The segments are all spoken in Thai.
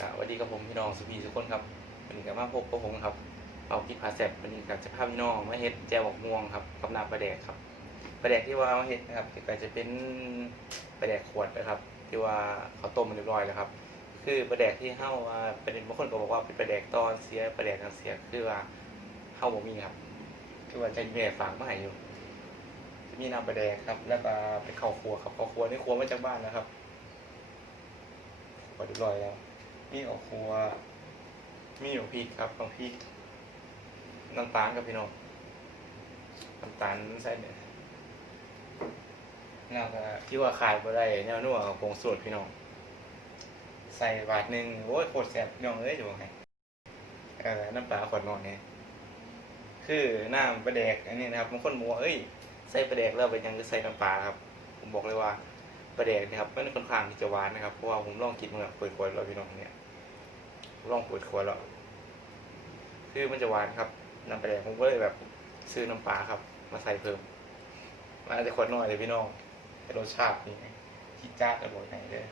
สวัสดีกับผมพี่น้องสุพีทุกคนครับวันนี้ก็มาพบกับผมครับเอากินผาแซ่บวันนี้กับจะพาพี่น้องมาเฮ็ดแจ่วบกม่วงครับกับน้ำปลาแดกครับปลาแดกที่ว่ามาเฮ็ดนะครับก็จะเป็นปลาแดกขวดนะครับ ที่ว่าเขาต้มมาเรียบร้อยแล้วครับ คือปลาแดกที่เฮาว่าเป็นบางคนก็บอกว่าเป็นปลาแดกตอนเสียปลาแดกทางเสียคือว่าเฮาบ่มีครับ คือว่าใจแม่ฝากมาให้อยู่จะมีน้ำปลาแดกครับ แล้วก็เป็นข้าวครัวครับข้าวครัวนี่ครัวมาจากบ้านนะครับครัวเรียบร้อยแล้ว มีข้าวครัว มีหมูพริกครับน้ำพริกน้ำตาลครับพี่น้องน้ำตาลใส่เนี่ยแล้วก็ที่ว่าขาดบ่ได้แนวนัวกับผงสูตรพี่น้อง ใส่บาทหนึ่งโอ้ยโคตรแซ่บพี่น้องเอ้ยจะบอกให้เออน้ำปลาขวดนอยเนี่ยคือน้ำปลาแดกอันนี้นะครับบางคนบอกว่าเอ้ยใส่ปลาแดกแล้วเป็นยังคือใส่น้ำปลาครับ ผมบอกเลยว่า ปลาแดกนะครับมันค่อนข้างที่จะหวานนะครับเพราะว่าผมลองกินมาแบบเปิดขวดแล้วพี่น้องเนี่ยลองเปิดขวดแล้วคือมันจะหวานครับน้ำปลาแดกผมก็เลยแบบซื้อน้ำปลาครับ มาใส่เพิ่มมันอาจจะขวดน้อยเลยพี่น้องแต่รสชาตินี่ที่จ้าอร่อยไหนเลย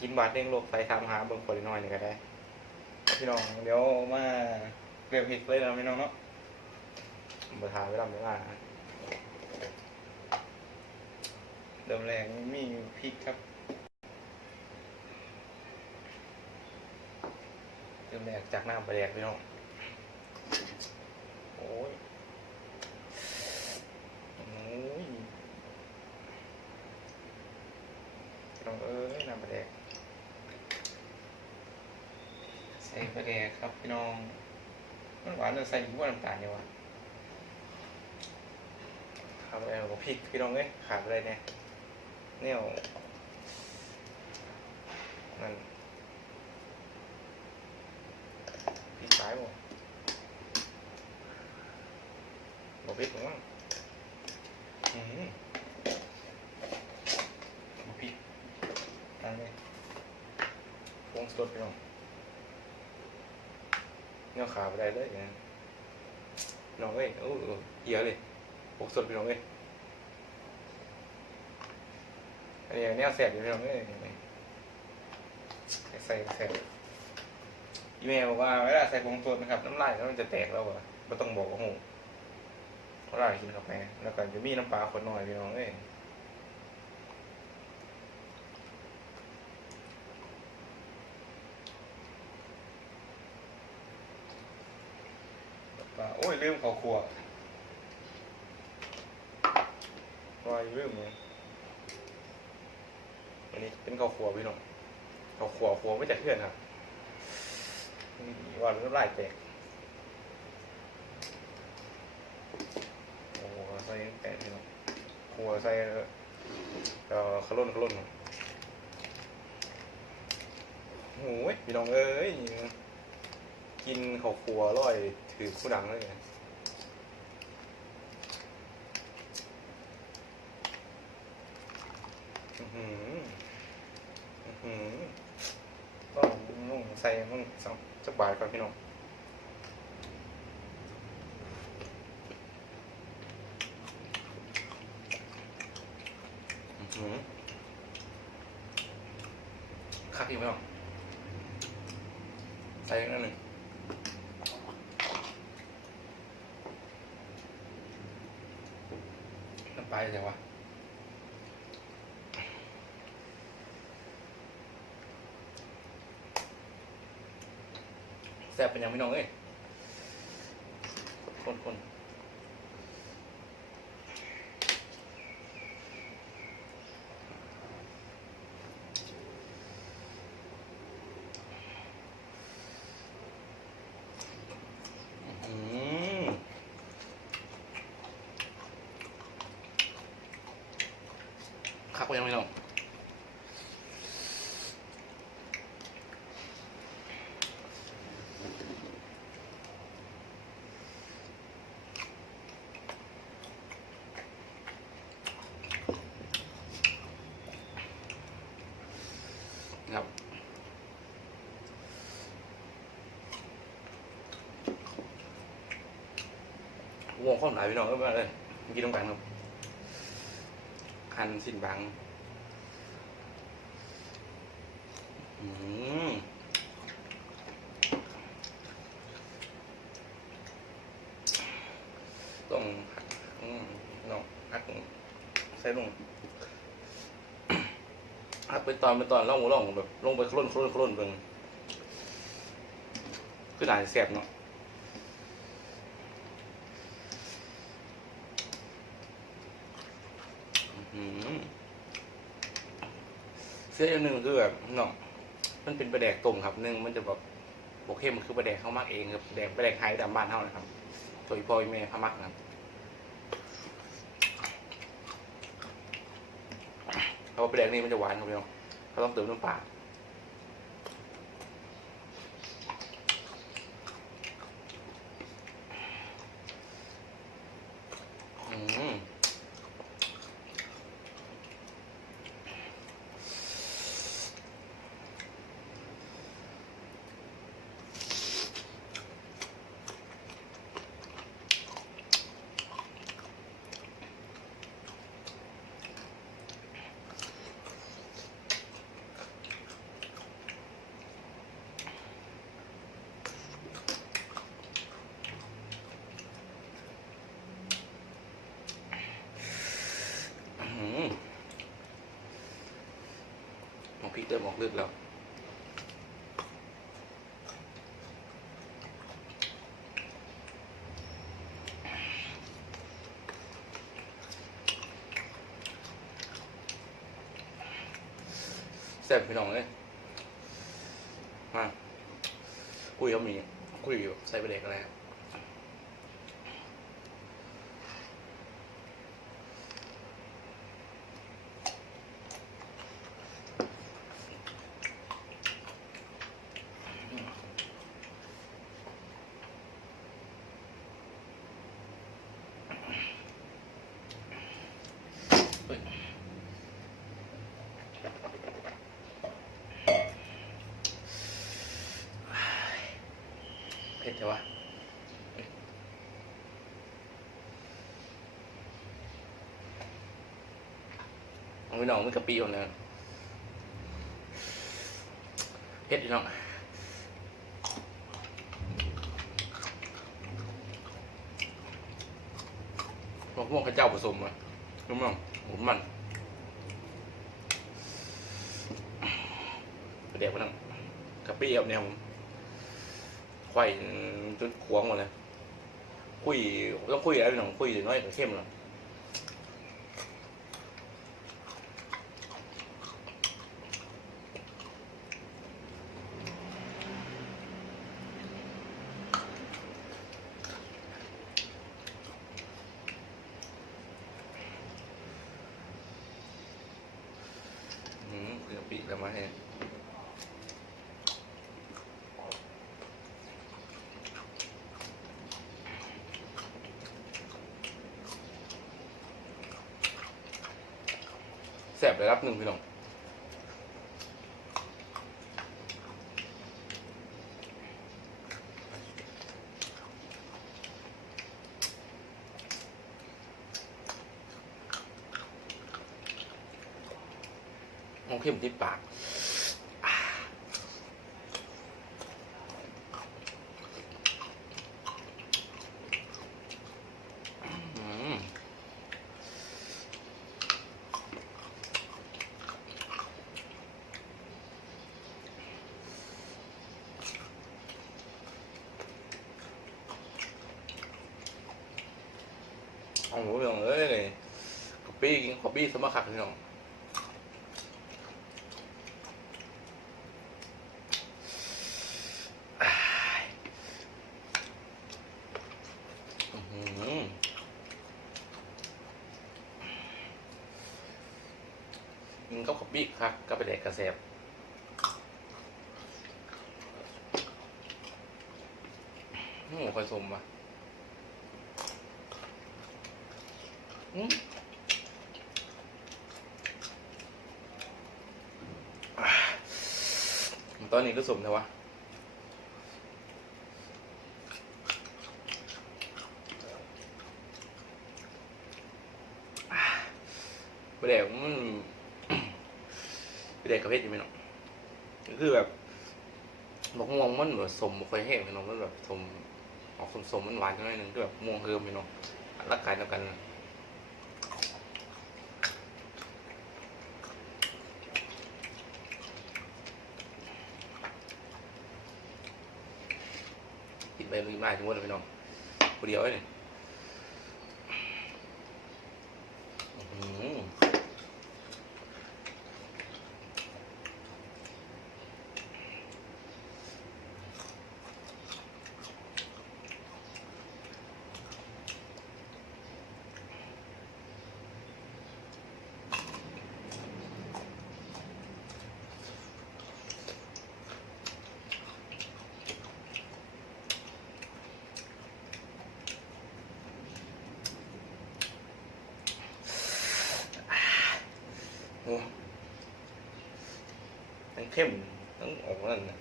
กินบาทเด้งโลกไปทำหาเบิ่งคนน้อยนี่ก็ได้ พี่น้องเดี๋ยวมาเรียมพริกเลยนะพี่น้องเนาะมาทาไว้ลำเวลา เดิมแรงมีพริกครับเดิมแรกจากน้ำปแดกพี่น้องโอ้ยโอ้ยพี่น้องเอ้ยน้ำปแดกใส่ปแดกครับพี่น้องมันหวานเลยใส่หัวน้ำตาลเนี่ยวะขาดอะไรกับพริกพี่น้องเอ้ยขาดอะไรเนี่ย เนี่ยมันพริกสายหมดบอกพริกผมว่าอืมบ่พริกตามเลยพงสดพี่น้องเงาขาไปได้เลยนะน้องเอ้ยโอ้โหเหี้ยเลยปกสดพี่น้องเอ้ย อันนี้แนวแสบอยู่พี่น้องเอ้ใส่แสบอีเมลบอกว่าเวลาใส่ผงสนะครับน้ำลายแล้วมันจะแตกแล้วอะไม่ต้องบอกว่าโหเพราะเรากินเข้าไปแล้วก็จะมีน้ำปลาคนหน่อยพี่น้องเอ้ยน้ำปลาโอ้ยลืมข้าวคั่ววายลืมเนี่ย เป็นข้าวคั่วพี่น้องข้าวคั่วคั่วไม่จากเพื่อนครับว่าน้ำลายแตกโอ้โหใส่แตกพี่น้องคั่วใส่เอ่อขลุ่นขลุ่นโอ้ยพี่น้องเอ้ยกินข้าวครัวร่อยถือคู่ดังเลยไงอื้อหือ อื้อหือก็นุ่งใส่มึงสองจักบาทก่อนพี่น้องอื้อหือคักอีกพี่น้องใส่อีกนั่นหนึ่งน้ำปลาจังวะ แซ่บเป็นยังไม่น้องเอ้ยคนคนอืม คักไปยังไม่ลงครับ วงข้อมหลายพี่น้องก็มาเลยกินตรงกลางครับหั่นสิ้นบางอืมต้องหักอืมเนาะหักใส่ลงหักเป็นตอนเป็นตอนล่องล่องแบบลงไปคล้นคล้นคล้นเบิ่งคือหลายแสบเนาะอืม เสียอย่างหนึ่งคือแบบเนาะมันเป็นประแดกตรงครับหนึ่งมันจะแบบโอเคมันคือประแดกเข้ามากเองครับแดกปลาแดกไฮดำบ้านเท่านะครับโดยพ่อแม่พมักนะครับเพราะว่าประแดกนี่มันจะหวานครับพี่น้องเขาต้องเติมน้ำปลาอืมอืม หมอกพริกเติมออกลึกแล้วแซ่บพี่น้องเลยมาคุยเขามีคุยอยู่ใส่ไปเด็กอะไรครับ ผ็ดใช่ปะเอาพี่น้องมันกะปิผมนะเผ็ดพี่น้องมะม่วงข้าวเจ้าผสมอะน้ำมันหมุนมันเดี๋ยวมันนั่งกะปิเอาเนี่ยผม ไข่จนขวงหมดเลยคุยต้องคุยอะไรพี่น้องคุยน้อยกับเข้มหน่อยอืมกะปิแล้วมาให้ แสบเลยรับหนึ่งพี่น้องมองเข้มติดปากอ่าอืม โอ้โหพี่น้องเอ้ยขอบปี้กินขอบปี้สมคักพี่น้องอ้ายอื้อหือ ก็ขบปี้ครับก็ไปแดกกระแสบโอ้โหคอยสมว่ะอืมตอนนี้ก็สมนะวะอ่าไป แดกมันไดกกระเพาะอยู่ไหมเนาะคือแบบมะม่วงมันแบบสมบ่ค่อยแห้งพี่น้องมันแบบสมออกสมๆมันหวานจังหน่อยหนึงคือแบบม่วงเฮิมพี่น้องรักกายเดียวกันกินไปลุยมากทั้งหมดเลยพี่น้องคนเดียวเลย เข้มทั้งออกนั่นนะ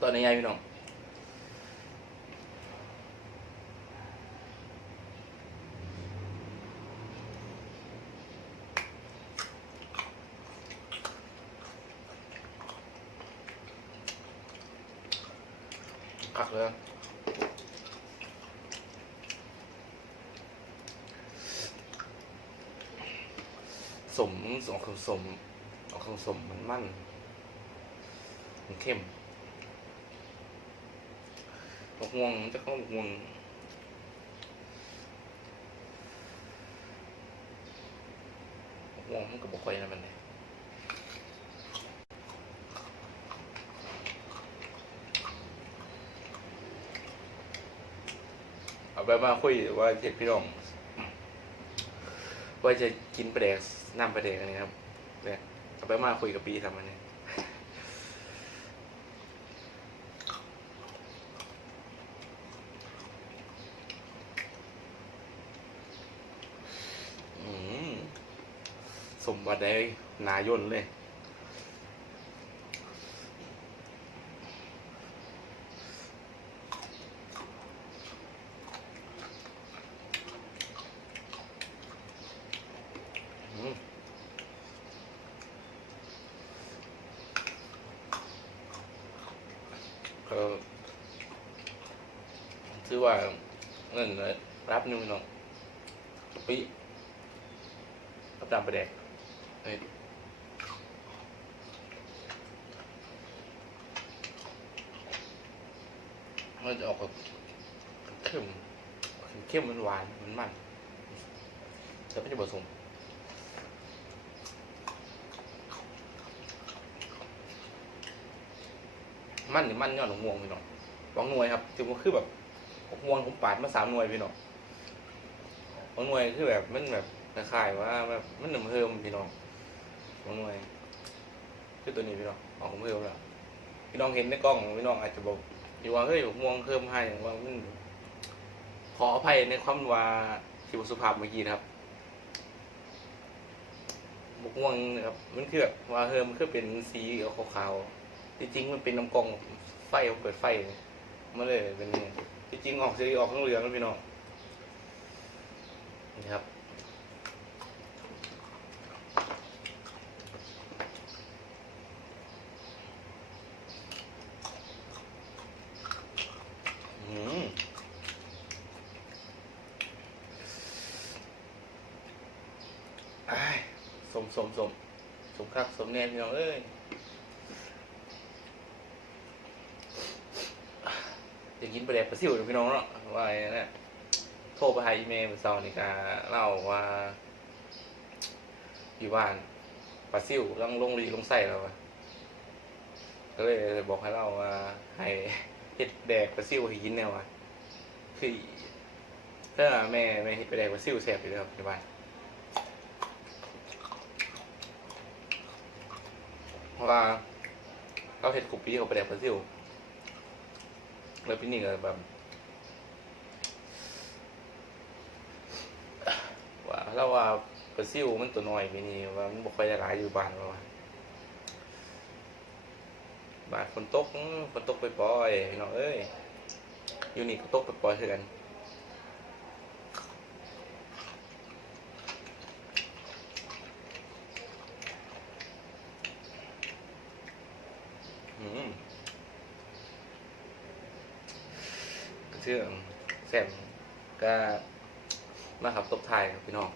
ตอนนี้ยายพี่น้องคักเลย สมออกคือสมออกคือสมมันมันมันเข้มมะม่วงจะเข้ามะม่วงมะม่วงมันก็บอกค่อยนะมันเลยเอาไปมาคุยว่าเจ็ดพี่น้องว่าจะกินปลาแดก น้ำประเดกอันนี้ครับเนี่ยเอาไปมาคุยกับปีทำอันนี้สมบัติได้นายนเลย ก็ชื่อว่าเงินรับนึ่งพี่น้องปีรับตามประเด็กเฮ้ยมันจะออกแบบเข้มเข้มมันหวานมันมันแต่ไม่จะผสม มันนี่มันยอดของม่วงพี่น้องสองหน่วยครับถือว่าคือแบบของม่วงผมปาดมาสามหน่วยพี่น้องบางหน่วยคือแบบมันแบบคล้ายๆว่าแบบมันหนึ่งเพิ่มพี่น้องบางหน่วยคือตัวนี้พี่น้องออกเพิ่มแล้วพี่น้องเห็นในกล้องพี่น้องอาจจะบอกอยู่ว่าเฮ้ยม่วงเพิ่มให้อย่างว่ามันขออภัยในความว่าที่สุภาพเมื่อกี้นะครับบกม่วงนะครับ มันคือแบบว่าเพิ่มคือเป็นสีขาวๆ จริงๆมันเป็นน้ำกองไฟเปิดไฟมันเลยเป็นอย่จริงๆออกสีออกข้างเหลืองๆนะพี่น้องนี่ครับอืมอ้ายสมสมสมสมคักสมแน่พี่น้องเอ้ย จะ กินปลาแดกปลาซิวพี่น้องเนาะว่าไอ้นั่นนะโทรไปหาอีเมลเมื่อเช้านี่ก็เล่าว่า อยู่บ้านปลาซิวลงลงรีลงใส่แล้วะก็เลยบอกให้เราว่าให้เฮ็ดแดกปลาซิวให้กินแนวว่าคือถ้าแม่แม่เฮ็ดไปแดกปลาซิวแซ่บอยู่แล้วครับที่บ้านเพราะว่าเขาเฮ็ดกุปปี้เขาไปแดกปลาซิว แล้วพี่นี่ก็แบบว่าเราว่าปลาซิวมันตัวน้อยพี่นี่ว่ามันบ่ค่อยได้หลายอยู่บ้านว่าบ้านฝนตกฝนตกไปปล่อยพี่น้องเอ้ยอยู่นี่ก็ตกไปปล่อยเถื่อกัน อืมเชื่อ แซมก็มาขับตบทายครับพี่น้อง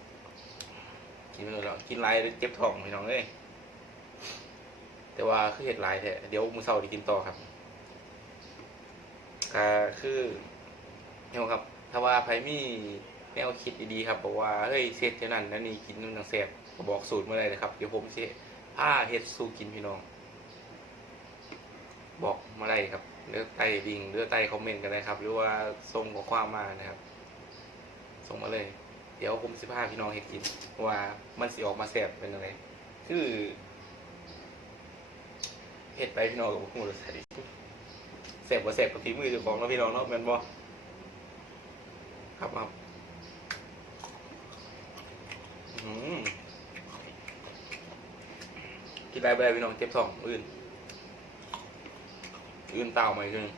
กินไม่หมดแล้วกินไรเจ็บท้องพี่น้องเอ้ยแต่ว่าคือเห็ดลายแท้เดี๋ยวมือเช้าไดีกินต่อครับก็คือเนี่ยครับ ถ้าว่าไผมีแนวคิดดีๆครับบอกว่าเฮ้ยเซตเท่านั้นนั่นนี่กินนู่นนังแซบก็บอกสูตรเมาเลยนะครับเดี๋ยวผมสิพาเฮ็ดสู่กินพี่น้อง บอกมาได้ครับ เลือกใต้ดิงเลือกใต้คอมเมนต์กันนะครับ หรือว่าส่งข้อความมานะครับ ส่งมาเลย เดี๋ยวผมสิพาพี่น้องเฮ็ดกินว่ามันสิออกมาแซ่บเป็นอะไรคือเฮ็ดไปพี่น้องกับหูรสชาติแซ่บบ่แซ่บกับฝีมือเจ้าของเนาะพี่น้องเนาะแม่นบ่ครับครับกินได้บ่ได้พี่น้องเจ็บท้องอื่น อื่นเต่ามาอีกหนึง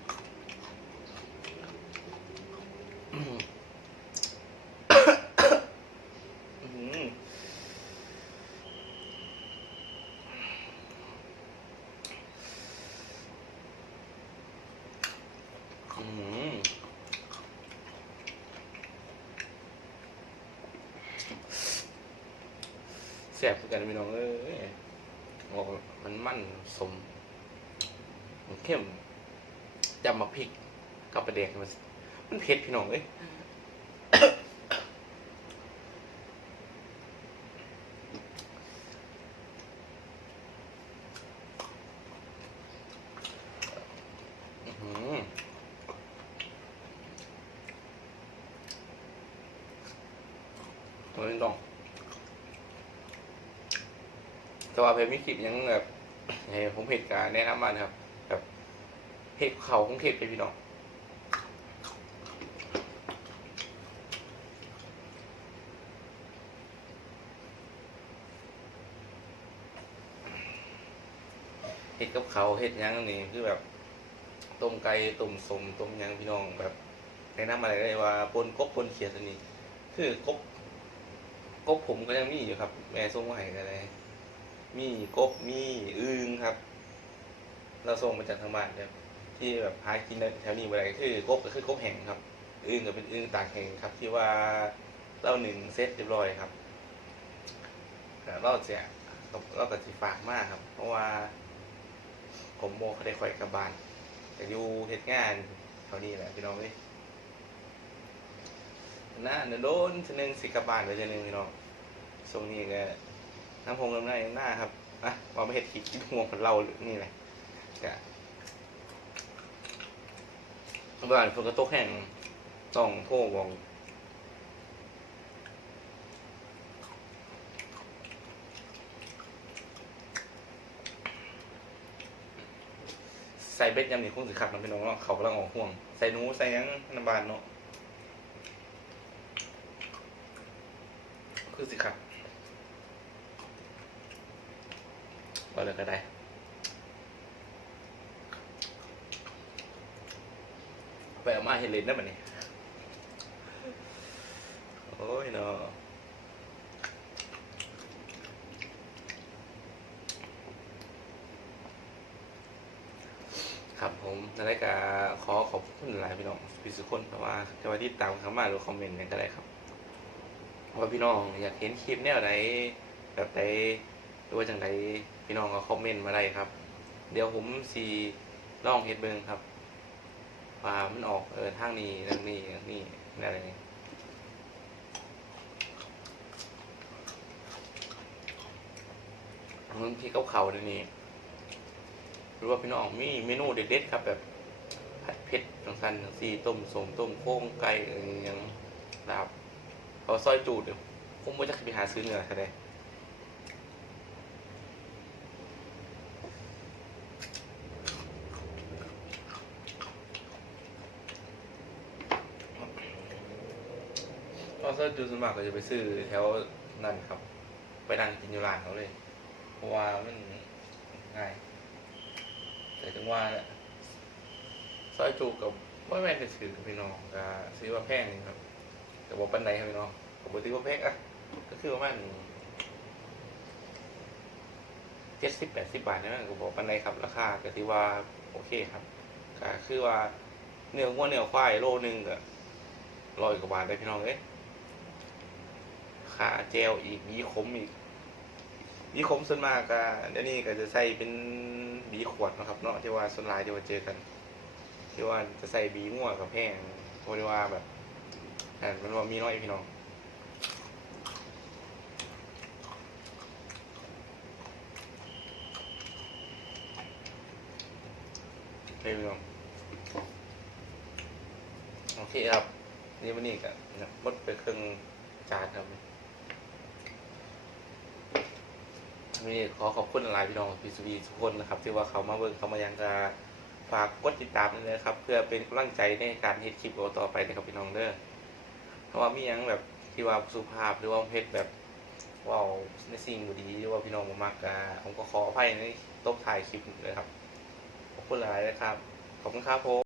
แซ่บคือกันพี่น้องเอ้ยโอ้มันมั่นสม มันเข้มจำมาพริกกับประเด็กมันมันเผ็ดพี่น้องเอ้ยอื้อหือตัวนี้ต้องแต่ว่าเพจมีคลิปยังแบบให้ผมเห็นการแนะนำมานะครับ แบบเห็ดเขาของเห็ดไปพี่น้องเห็ดกับเขาเห็ดยังนี่คือแบบต้มไก่ต้มสมต้มยังพี่น้องแบบแนะนำอะไรได้ว่าปนกบปนเขียดอันนี้คือกบกบผมก็ยังมีอยู่ครับ แม่ส่งมาให้กันเลยมีกบมีอึงครับ เราส่งมาจากทางบ้านครับ ที่แบบหากินแถวนี้อะไรคือกบก็คือกบแห้งครับ อึ่งก็เป็นอึ่งตากแห้งครับ ที่ว่าเราหนึ่งเซตเรียบร้อยครับแต่เราจะเราก็จะฝากมากครับ เพราะว่า ผมโมเขาได้คอยกลับบ้านแต่อยู่เหตุงานแถวนี้แหละพี่น้องเว้ยน่าเดี๋ยวโดนชนึงสิกลับบ้านไปชนึงพี่น้องทรงนี้ก็น้ำพงน้ำหน้าหน้าครับอะมาไม่เห็ดขีดกินห่วงคนเรานี่แหละจะ บ้านฝนกระตกแห้งต้องโทรบอกใส่เบ็ดยำนี่คงสิขัดมันพี่น้องเนาะเขากำลังออกห่วง ใส่หนูใส่ยังน้ำบานเนาะคือสิขัดก็เลยก็ได้ ไปเอามาเห็นเลนได้ไหมนี่โอ้ยเนาะครับผมนาฬิกาขอขอบคุณหลายพี่น้องพี่สุคนเพราะว่าจะว่าที่ตามเข้ามาหรือคอมเมนต์กันก็ได้ครับว่าพี่น้องอยากเห็นคลิปแนวไหนแบบไหนหรือว่าจังไดพี่น้องก็คอมเมนต์มาได้ครับ เดี๋ยวผมสีลองเฮ็ดเบิงครับ ว่ามันออกเออทางนี้ทางนี้ทางนี้อะไรนี่มันพี่เขาเขาเดี๋ยวนี้หรือว่าพี่น้องมีเมนูเด็ดๆครับแบบผัดเผ็ดสังสันสังซีต้มสมต้มโค้งไก่อะไรอย่างลาบเขาซอยจูดเดี๋ยวคงไม่จะไปหาซื้อเนื้อก็ได้เพราะซอยจูส่วนมากก็จะไปซื้อแถวนั่นครับ ไปนั่งกินอยู่ร้านเขาเลย เพราะว่ามันง่าย แต่จังว่าซอยจูกับว่าแม่นจะถือพี่น้องก็ซื้อว่าแพงนี่ครับ แต่ว่าปันไดครับพี่น้องผมบอกซื้อว่าแพงอะก็คือประมาณเจ็ดสิบแปดสิบบาทนะก็บอกปันไดครับ ราคาก็ถือว่าโอเคครับก็คือว่าเนื้อวัวเนื้อควายโลนึงก็ร้อยกว่าบาทเลยพี่น้องเอ้ย ขาเจลอีกบีขมอีกบีขมส่วนมากก็เดี๋ยวนี้ก็จะใส่เป็นบีขวดนะครับ เนาะที่ว่าส่วนหลายที่ว่าเจอกัน ที่ว่าจะใส่บีมั่วกับแพงเพราะว่าแบบอ่ามันว่ามีน้อยพี่น้องเฮ้ยพี่น้องโอเคครับ นี่วันนี้กันมดไปครึ่งจานครับ มีขอขอบคุณหลายพี่น้องพีซีทุกคนนะครับ ที่ว่าเขามาเบิ่งเขามายังจะฝากกดติดตามเลยนะครับ เพื่อเป็นกำลังใจในการเฮ็ดคลิปต่อไปนะครับพี่น้องเด้อเพราะว่ามียังแบบที่ว่าสุภาพหรือว่าเฮ็ดแบบว้าในสิ่งบดีหรือว่าพี่น้องมักอ่าผมก็ขออภัยในตบถ่ายคลิปเลยครับขอบคุณหลายนะครับขอบคุณครับผม